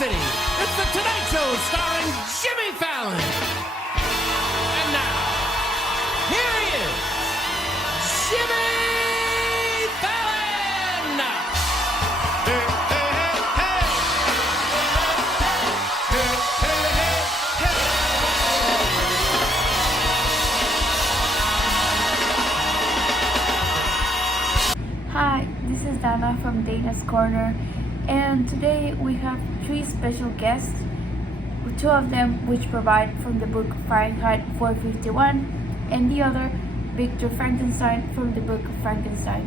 City. It's the Tonight Show starring Jimmy Fallon. And now, here he is, Jimmy Fallon. Hey, hey, hey, hey. Hey, hey, hey, Hi, this is Deina from Deina's Corner, and today we have three special guests, two of them which provide from the book Fahrenheit 451, and the other, Victor Frankenstein from the book Frankenstein.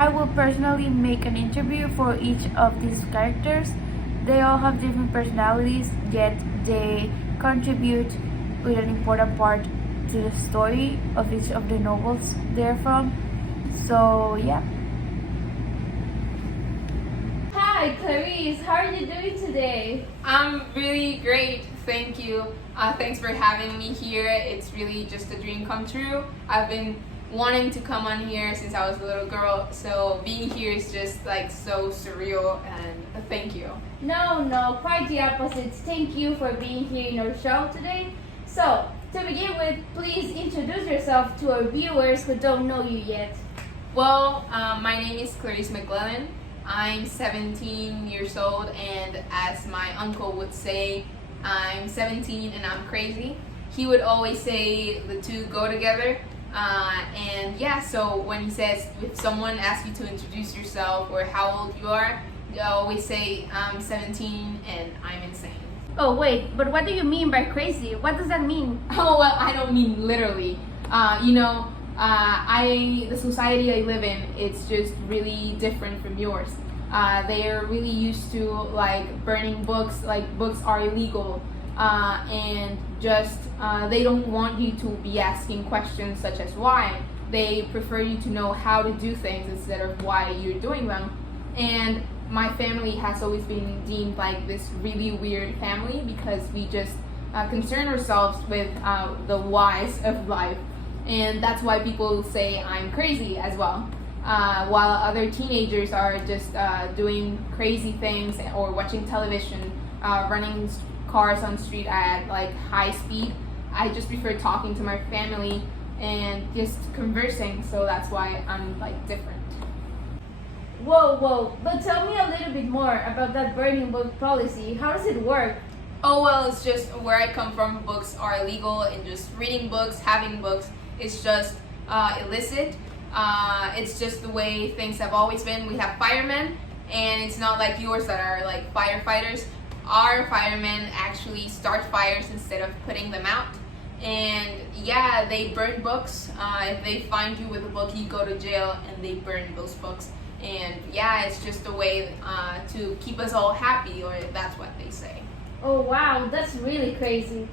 I will personally make an interview for each of these characters. They all have different personalities, yet they contribute with an important part to the story of each of the novels they're from. So yeah. Hi Clarice, how are you doing today? I'm really great, thank you. Thanks for having me here. It's really just a dream come true. I've been wanting to come on here since I was a little girl, so being here is just like so surreal, and thank you. No, quite the opposite. Thank you for being here in our show today. So, to begin with, please introduce yourself to our viewers who don't know you yet. Well, my name is Clarice McLellan. I'm 17 years old, and as my uncle would say, I'm 17 and I'm crazy. He would always say the two go together. And yeah, so when he says, if someone asks you to introduce yourself or how old you are, they always say I'm 17 and I'm insane. Oh wait, but what do you mean by crazy? What does that mean? Oh, well, I don't mean literally. The society I live in, it's just really different from yours. They are really used to like burning books, like books are illegal, and just they don't want you to be asking questions such as why. They prefer you to know how to do things instead of why you're doing them. And my family has always been deemed like this really weird family because we just concern ourselves with the whys of life. And that's why people say I'm crazy as well. While other teenagers are just doing crazy things or watching television, running cars on the street at like high speed, I just prefer talking to my family and just conversing, so that's why I'm like different. Whoa, but tell me a little bit more about that burning book policy. How does it work? Oh, well, it's just where I come from, books are illegal, and just reading books, having books, it's just illicit. It's just the way things have always been. We have firemen, and it's not like yours that are like firefighters. Our firemen actually start fires instead of putting them out. And yeah, they burn books. If they find you with a book, you go to jail, and they burn those books. And yeah, it's just a way to keep us all happy, or that's what they say. Oh wow, that's really crazy.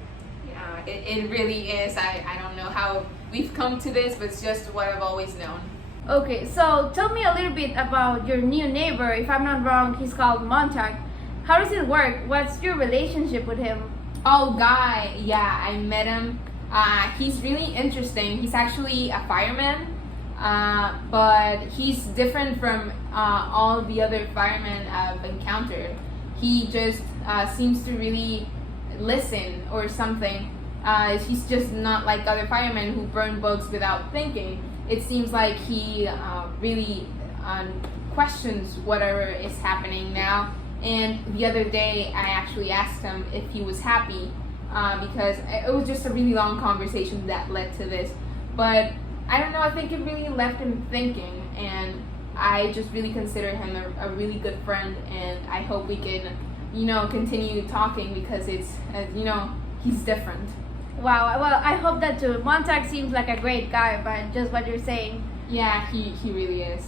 Yeah, it really is. I don't know how we've come to this, but it's just what I've always known. Okay, so tell me a little bit about your new neighbor. If I'm not wrong, he's called Montag. How does it work? What's your relationship with him? Oh, Guy, yeah, I met him. He's really interesting. He's actually a fireman, but he's different from all the other firemen I've encountered. He just seems to really listen or something. He's just not like other firemen who burn books without thinking. It seems like he really questions whatever is happening now. And the other day, I actually asked him if he was happy because it was just a really long conversation that led to this. But I don't know, I think it really left him thinking, and I just really consider him a really good friend, and I hope we can, continue talking because it's, he's different. Wow, well, I hope that too. Montag seems like a great guy, but just what you're saying. Yeah, he really is.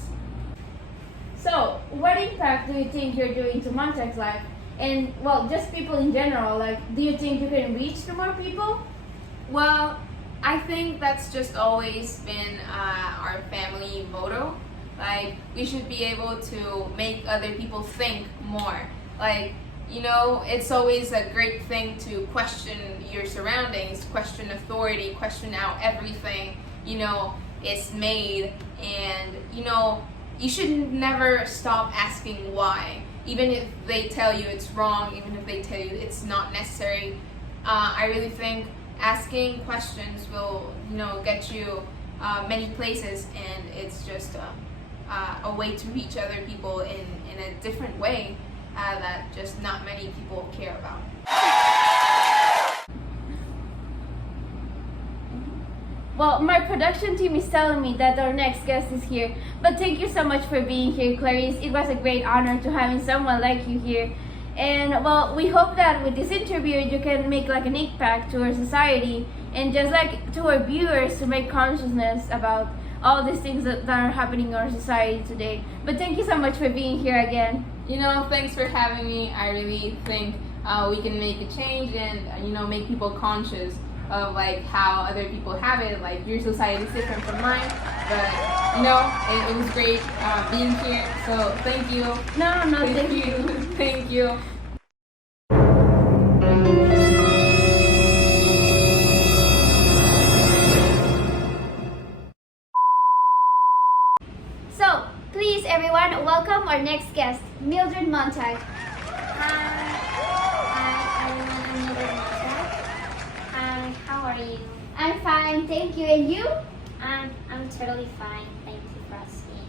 So, what impact do you think you're doing to Montag's life? And, well, just people in general, like, do you think you can reach to more people? Well, I think that's just always been our family motto. Like, we should be able to make other people think more. Like, it's always a great thing to question your surroundings, question authority, question how everything, is made. And, you should never stop asking why, even if they tell you it's wrong, even if they tell you it's not necessary. I really think asking questions will, get you many places, and it's just a way to reach other people in a different way that just not many people care about. Well, my production team is telling me that our next guest is here. But thank you so much for being here, Clarice. It was a great honor to having someone like you here. And well, we hope that with this interview you can make like an impact to our society and just like to our viewers to make consciousness about all these things that are happening in our society today. But thank you so much for being here again. Thanks for having me. I really think we can make a change and make people conscious of like how other people have it. Like your society is different from mine, but it was great being here. So thank you. No, thank you. Thank you. So, please everyone, welcome our next guest, Mildred Montag. Hi, everyone. I'm Mildred Montag. Hi, how are you? I'm fine, thank you. And you? I'm totally fine. Thank you for asking.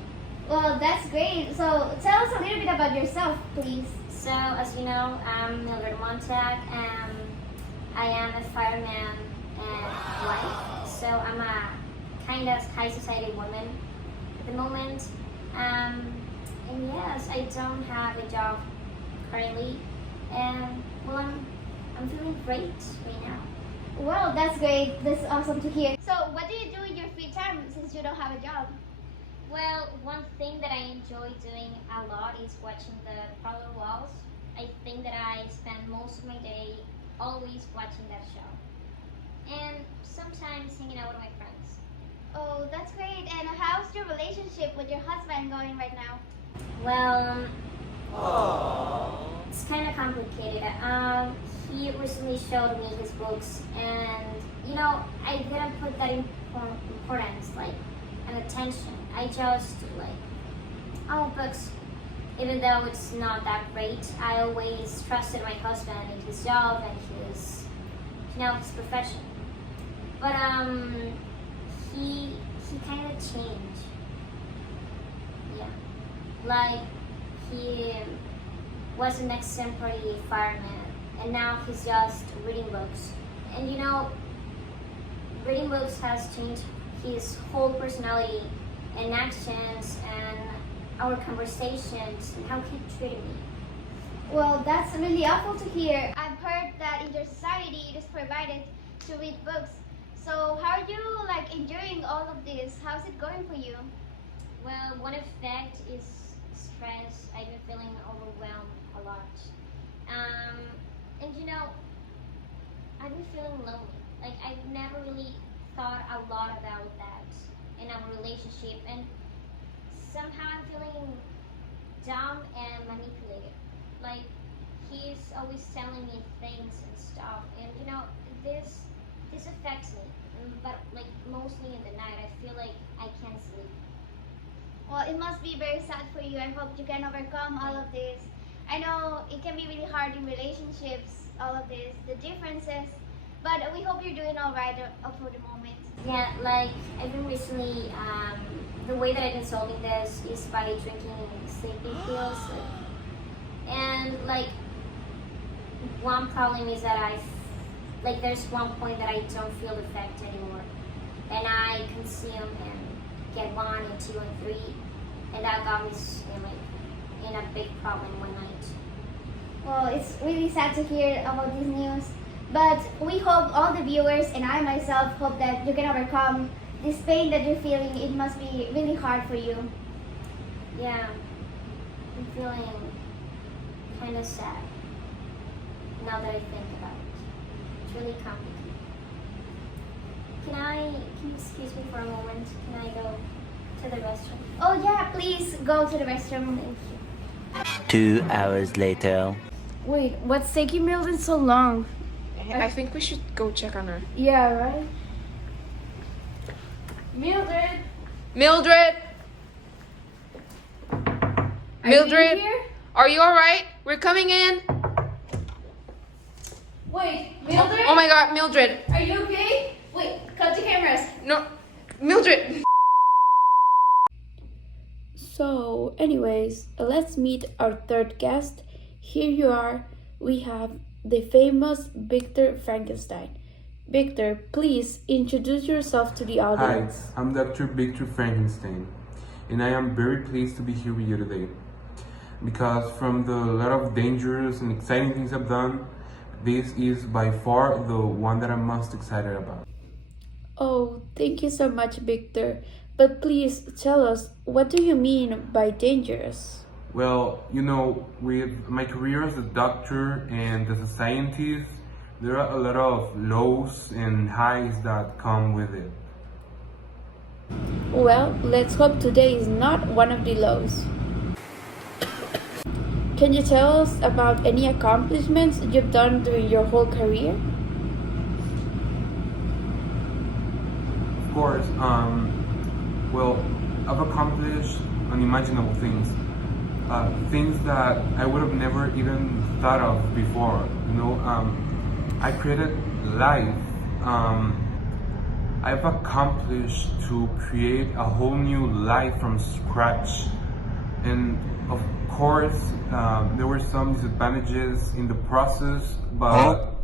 Well, that's great. So, tell us a little bit about yourself, please. So, as you know, I'm Mildred Montag, and I am a fireman and wife. So, I'm a kind of high society woman at the moment. And yes, I don't have a job currently, and well, I'm feeling great right now. Well, that's great. That's awesome to hear. So, what do you do in your free time since you don't have a job? Well, one thing that I enjoy doing a lot is watching the parlor walls. I think that I spend most of my day always watching that show, and sometimes hanging out with my friends. Oh, that's great. And how's your relationship with your husband going right now? Well, it's kind of complicated. He recently showed me his books, and I didn't put that importance, like, and attention. I just books. Even though it's not that great, I always trusted my husband in his job and his profession. But he kind of changed. Yeah, like he was an exemplary fireman, and now he's just reading books. And reading books has changed his whole personality and actions and our conversations and how he treated me. Well, that's really awful to hear. I've heard that in your society it is provided to read books. So how are you enjoying all of this? How's it going for you? Well, one effect is stress. I've been feeling overwhelmed a lot. And I've been feeling lonely. Like, I've never really thought a lot about that in our relationship, and somehow I'm feeling dumb and manipulated. Like, he's always telling me things and stuff, and this affects me. But mostly in the night, I feel like I can't sleep. Well, it must be very sad for you. I hope you can overcome all of this. I know it can be really hard in relationships, all of this, the differences, but we hope you're doing all right for the moment. Yeah, I've been recently, the way that I've been solving this is by drinking sleeping pills. And one problem is that there's one point that I don't feel the effect anymore. And I consume and get 1 and 2 and 3, and that got me in a big problem one night. Well, it's really sad to hear about this news, but we hope all the viewers and I myself hope that you can overcome this pain that you're feeling. It must be really hard for you. Yeah, I'm feeling kind of sad now that I think about it. It's really complicated. Can you excuse me for a moment? Can I go to the restroom? Oh yeah, please go to the restroom. Thank you. 2 hours later. Wait, what's taking Mildred so long? I think we should go check on her. Yeah, right? Mildred! Mildred! Mildred, are you alright? We're coming in. Wait, Mildred? Oh my god, Mildred. Are you okay? Wait, cut the cameras. No, Mildred. So, anyways, let's meet our third guest. Here you are. We have the famous Victor Frankenstein. Victor, please introduce yourself to the Hi, audience. I'm Dr. Victor Frankenstein, and I am very pleased to be here with you today. Because from the lot of dangerous and exciting things I've done, this is by far the one that I'm most excited about. Oh, thank you so much, Victor. But please tell us, what do you mean by dangerous? Well, you know, with my career as a doctor and as a scientist, there are a lot of lows and highs that come with it. Well, let's hope today is not one of the lows. Can you tell us about any accomplishments you've done during your whole career? Of course, well, I've accomplished unimaginable things. Things that I would have never even thought of before. You know, I created life. I've accomplished to create a whole new life from scratch. And of course, there were some disadvantages in the process, but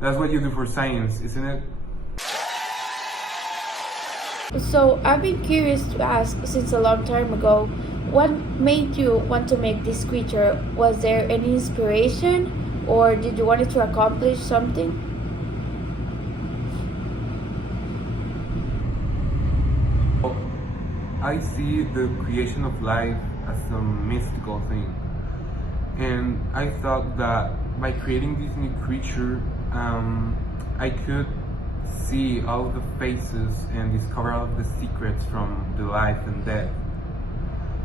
that's what you do for science, isn't it? So, I've been curious to ask since a long time ago, what made you want to make this creature? Was there any inspiration, or did you want to accomplish something? Well, I see the creation of life as a mystical thing. And I thought that by creating this new creature, I could see all of the faces and discover all of the secrets from the life and death.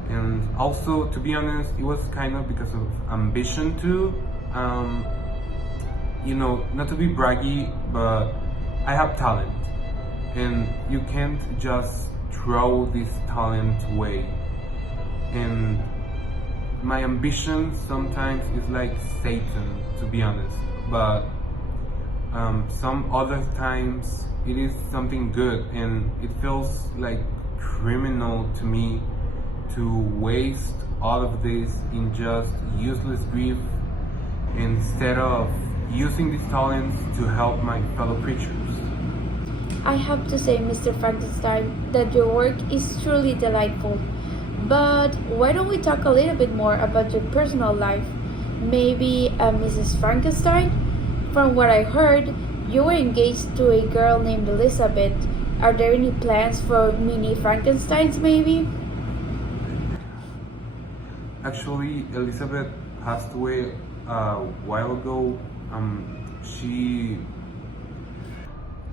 And also, to be honest, it was kind of because of ambition too. You know, not to be braggy, but I have talent. And you can't just throw this talent away. And my ambition sometimes is like Satan, to be honest. But some other times it is something good, and it feels like criminal to me to waste all of this in just useless grief instead of using these talents to help my fellow creatures. I have to say, Mr. Frankenstein, that your work is truly delightful. But why don't we talk a little bit more about your personal life? Maybe Mrs. Frankenstein? From what I heard, you were engaged to a girl named Elizabeth. Are there any plans for mini Frankensteins, maybe? Actually, Elizabeth passed away a while ago.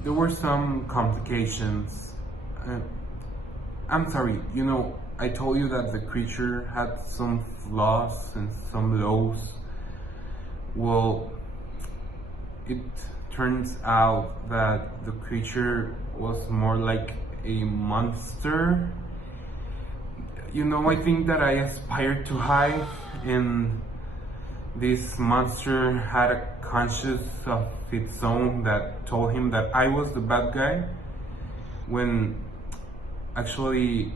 There were some complications. I'm sorry, you know, I told you that the creature had some flaws and some lows. Well, it turns out that the creature was more like a monster. You know, I think that I aspired too high, and this monster had a conscience of its own that told him that I was the bad guy, when actually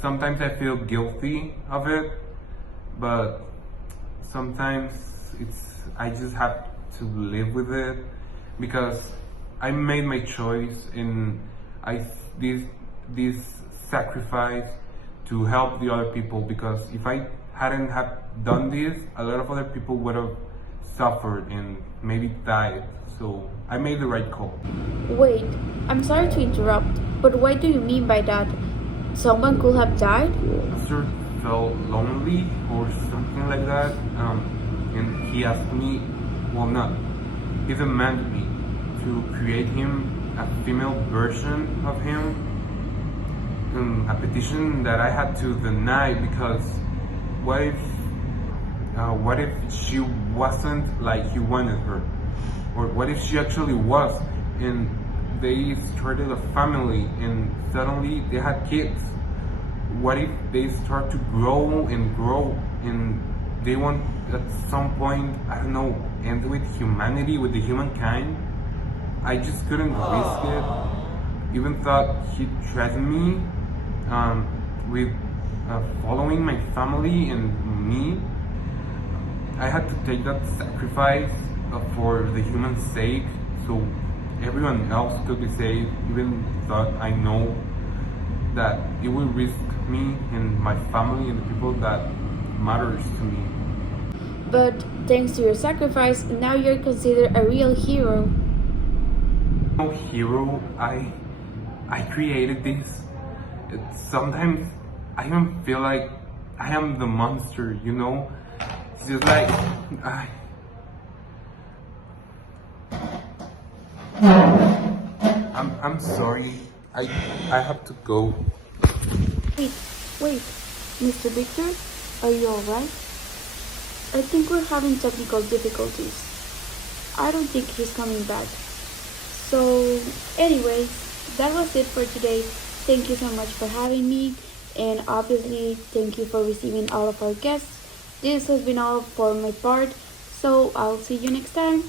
sometimes I feel guilty of it, but sometimes I just have to live with it, because I made my choice, and this sacrifice to help the other people, because if I hadn't have done this, a lot of other people would have suffered and maybe died. So I made the right call. Wait, I'm sorry to interrupt, but what do you mean by that? Someone could have died? Sir felt lonely or something like that, and he asked me, he demanded me to create him a female version of him, a petition that I had to deny, because what if she wasn't like he wanted her, or what if she actually was, and they started a family and suddenly they had kids? what if they start to grow and they want at some point, I don't know, end with humanity, with the humankind? I just couldn't risk it. Even thought he threatened me with following my family and me. I had to take that sacrifice for the human sake, so everyone else could be safe. Even thought I know that it will risk me and my family and the people that matters to me. But thanks to your sacrifice, now you're considered a real hero. No hero, I created this. Sometimes I even feel like I am the monster, you know? It's just like I'm sorry. I have to go. Wait, Mr. Victor, are you alright? I think we're having technical difficulties. I don't think he's coming back. So, anyways, that was it for today. Thank you so much for having me, and obviously, thank you for receiving all of our guests. This has been all for my part, so I'll see you next time.